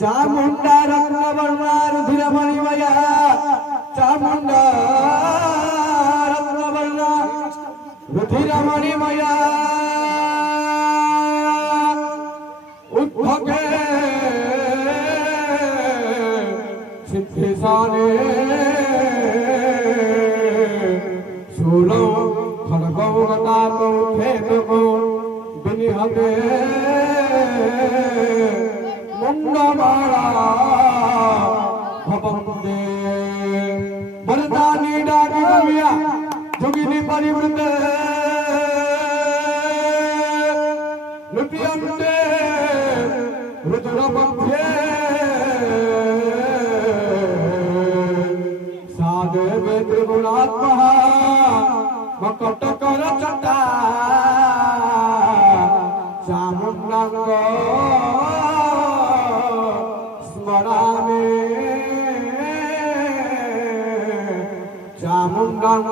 चामुंडा रत्नवर्णा रुधिरमणिमया चामुंडा रत्नवर्णा रुधिरमणिमया उद्भगे सिद्धिसाने शूलो खड्गौ गतातो खेदको बिनिहते मुंडमाला भवन्ते वरदानी डाकी कविया जोगिनी परिवृते लिप्यन्ते रुद्रमध्ये सादेवे त्रिगुणात्मः मकटकर चटा चामुण्डांग स्मरामि चामुण्डांग